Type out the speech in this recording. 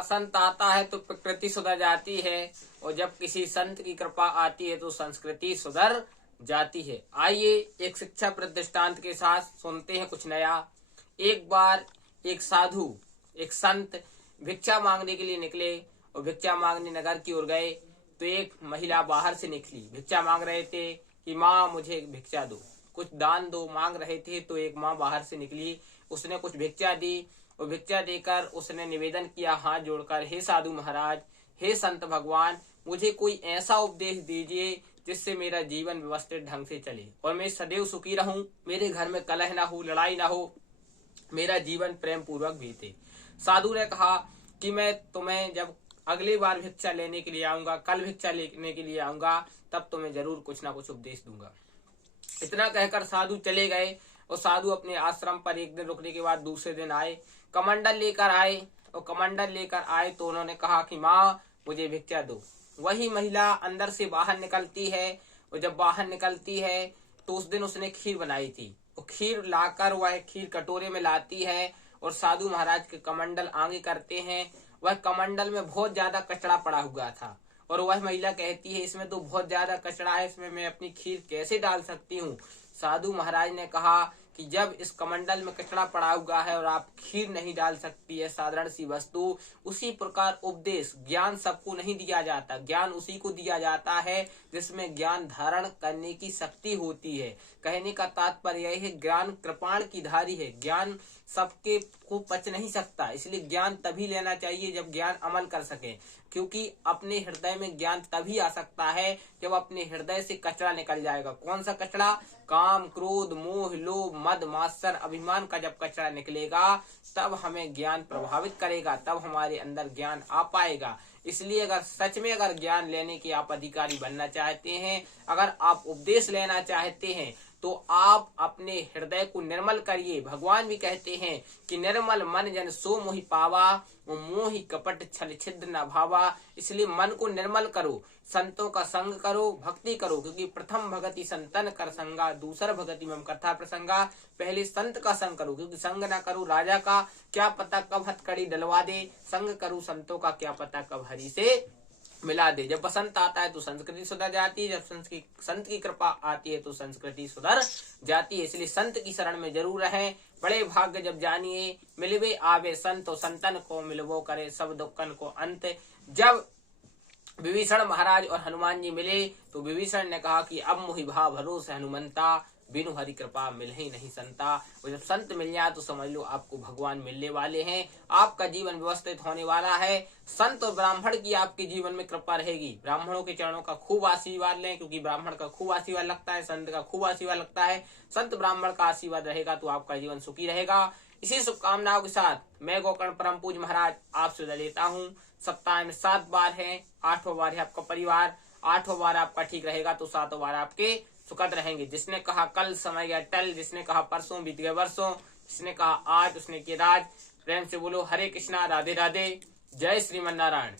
बसंत आता है तो प्रकृति सुधर जाती है, और जब किसी संत की कृपा आती है तो संस्कृति सुधर जाती है। आइए एक शिक्षाप्रद दृष्टांत के साथ सुनते हैं कुछ नया। एक बार एक साधु, एक संत भिक्षा मांगने के लिए निकले और भिक्षा मांगने नगर की ओर गए तो एक महिला बाहर से निकली। भिक्षा मांग रहे थे कि माँ मुझे भिक्षा दो, कुछ दान दो, मांग रहे थे। तो एक माँ बाहर से निकली, उसने कुछ भिक्षा दी और भिक्षा देकर उसने निवेदन किया हाथ जोड़कर, हे साधु महाराज, हे संत भगवान, मुझे कोई ऐसा उपदेश दीजिए जिससे मेरा जीवन व्यवस्थित ढंग से चले और मैं सदैव सुखी रहूं, मेरे घर में कलह ना हो, लड़ाई ना हो, मेरा जीवन प्रेम पूर्वक बीते। साधु ने कहा कि मैं तुम्हें जब अगली बार भिक्षा लेने के लिए आऊंगा, कल भिक्षा लेने के लिए आऊंगा, तब तुम्हें जरूर कुछ ना कुछ उपदेश दूंगा। इतना कहकर साधु चले गए और साधु अपने आश्रम पर एक दिन रुकने के बाद दूसरे दिन आए, कमंडल लेकर आए। और कमंडल लेकर आए तो उन्होंने कहा कि माँ मुझे भिक्षा दो। वही महिला अंदर से बाहर निकलती है, और जब बाहर निकलती है तो उस दिन उसने खीर बनाई थी। और खीर लाकर वह खीर कटोरे में लाती है और साधु महाराज के कमंडल आगे करते हैं। वह कमंडल में बहुत ज्यादा कचरा पड़ा हुआ था और वह महिला कहती है इसमें तो बहुत ज्यादा कचरा है, इसमें मैं अपनी खीर कैसे डाल सकती हूँ। साधु महाराज ने कहा कि जब इस कमंडल में कचरा पड़ा हुआ है और आप खीर नहीं डाल सकती है, साधारण सी वस्तु, उसी प्रकार उपदेश ज्ञान सबको नहीं दिया जाता। ज्ञान उसी को दिया जाता है जिसमें ज्ञान धारण करने की शक्ति होती है। कहने का तात्पर्य यह है ज्ञान कृपाण की धारी है, ज्ञान सबके को पच नहीं सकता, इसलिए ज्ञान तभी लेना चाहिए जब ज्ञान अमल कर सके। क्योंकि अपने हृदय में ज्ञान तभी आ सकता है जब अपने हृदय से कचरा निकल जाएगा। कौन सा कचरा? काम, क्रोध, मोह, लोभ, मद, मात्सर, अभिमान का जब कचरा निकलेगा तब हमें ज्ञान प्रभावित करेगा, तब हमारे अंदर ज्ञान आ पाएगा। इसलिए अगर सच में अगर ज्ञान लेने के आप अधिकारी बनना चाहते हैं, अगर आप उपदेश लेना चाहते हैं, तो आप अपने हृदय को निर्मल करिए। भगवान भी कहते हैं कि निर्मल मन जन सो मोहि पावा, वो मोहि कपट छल छिद्र न भावा। इसलिए मन को निर्मल करो, संतों का संग करो, भक्ति करो, क्योंकि प्रथम भगति संतन कर संगा, दूसर भगति मम कथा प्रसंगा। पहले संत का संग करो, क्योंकि संग ना करो राजा का, क्या पता कब हथकड़ी डलवा दे। संग करो संतों का, क्या पता कब हरि से मिला दे। जब बसंत आता है तो संस्कृति सुधर जाती है, जब संत की कृपा आती है तो संस्कृति सुधर जाती है। इसलिए संत की शरण में जरूर रहें। बड़े भाग्य जब जानिए, मिलवे आवे संत, तो संतन को मिलवो करे सब दुखन को अंत। जब विभीषण महाराज और हनुमान जी मिले तो विभीषण ने कहा कि अब मोहि भाव भरोसे हनुमंता, बिनु हरि कृपा मिल ही नहीं संता। और जब संत मिल जाए तो समझ लो आपको भगवान मिलने वाले हैं, आपका जीवन व्यवस्थित होने वाला है। संत और ब्राह्मण की आपके जीवन में कृपा रहेगी। ब्राह्मणों के चरणों का खूब आशीर्वाद लें, क्योंकि ब्राह्मण का खूब आशीर्वाद लगता है, संत का खूब आशीर्वाद लगता है। संत ब्राह्मण का आशीर्वाद रहेगा तो आपका जीवन सुखी रहेगा। इसी शुभकामनाओं के साथ मैं गोकर्ण परम पूज्य महाराज आपसे विदा लेता हूँ। सप्ताह में 7 बार है, 8वां बार है आपका परिवार, 8वां बार आपका ठीक रहेगा तो 7वां बार आपके सुखद रहेंगे। जिसने कहा कल समय गया टल, जिसने कहा परसों बीत गए वर्षों, जिसने कहा आज उसने किया राज। प्रेम से बोलो हरे कृष्णा, राधे राधे, जय श्रीमन नारायण।